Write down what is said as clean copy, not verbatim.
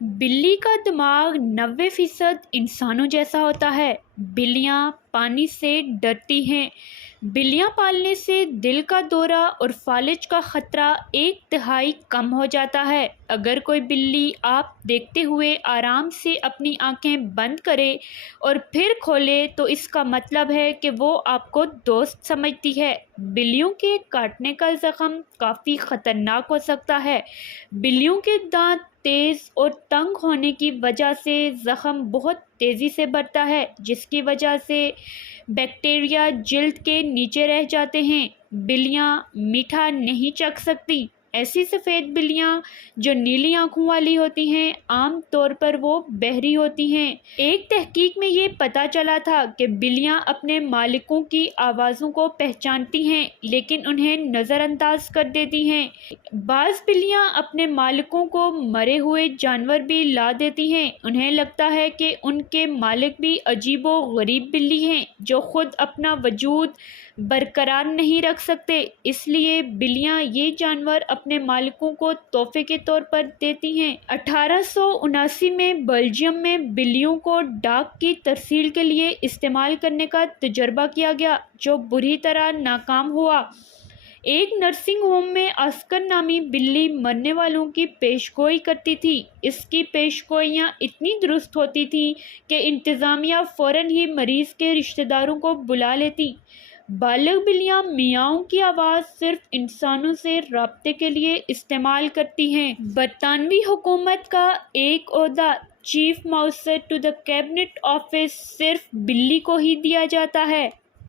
بلی کا دماغ 90% انسانوں جیسا ہوتا ہے۔ بلیاں پانی سے ڈرتی ہیں۔ بلیاں پالنے سے دل کا دورہ اور فالج کا خطرہ 1/3 کم ہو جاتا ہے۔ اگر کوئی بلی آپ دیکھتے ہوئے آرام سے اپنی آنکھیں بند کرے اور پھر کھولے تو اس کا مطلب ہے کہ وہ آپ کو دوست سمجھتی ہے۔ بلیوں کے کاٹنے کا زخم کافی خطرناک ہو سکتا ہے۔ بلیوں کے دانت تیز اور تنگ ہونے کی وجہ سے زخم بہت تیزی سے بڑھتا ہے، جس کی وجہ سے بیکٹیریا جلد کے نیچے رہ جاتے ہیں۔ بلیاں میٹھا نہیں چکھ سکتی۔ ایسی سفید بلیاں جو نیلی آنکھوں والی ہوتی ہیں عام طور پر وہ بہری ہوتی ہیں۔ ایک تحقیق میں یہ پتہ چلا تھا کہ بلیاں اپنے مالکوں کی آوازوں کو پہچانتی ہیں لیکن انہیں نظر انداز کر دیتی ہیں۔ بعض بلیاں اپنے مالکوں کو مرے ہوئے جانور بھی لا دیتی ہیں۔ انہیں لگتا ہے کہ ان کے مالک بھی عجیب و غریب بلی ہیں جو خود اپنا وجود برقرار نہیں رکھ سکتے، اس لیے بلیاں یہ جانور اپنے مالکوں کو تحفے کے طور پر دیتی ہیں۔ 1879 میں بیلجیم میں بلیوں کو ڈاک کی ترسیل کے لیے استعمال کرنے کا تجربہ کیا گیا جو بری طرح ناکام ہوا۔ ایک نرسنگ ہوم میں آسکر نامی بلی مرنے والوں کی پیش گوئی کرتی تھی۔ اس کی پیش گوئیاں اتنی درست ہوتی تھیں کہ انتظامیہ فوراً ہی مریض کے رشتہ داروں کو بلا لیتی۔ بالغ بلیاں میاؤں کی آواز صرف انسانوں سے رابطے کے لیے استعمال کرتی ہیں۔ برطانوی حکومت کا ایک عہدہ chief mouser to the cabinet office صرف بلی کو ہی دیا جاتا ہے۔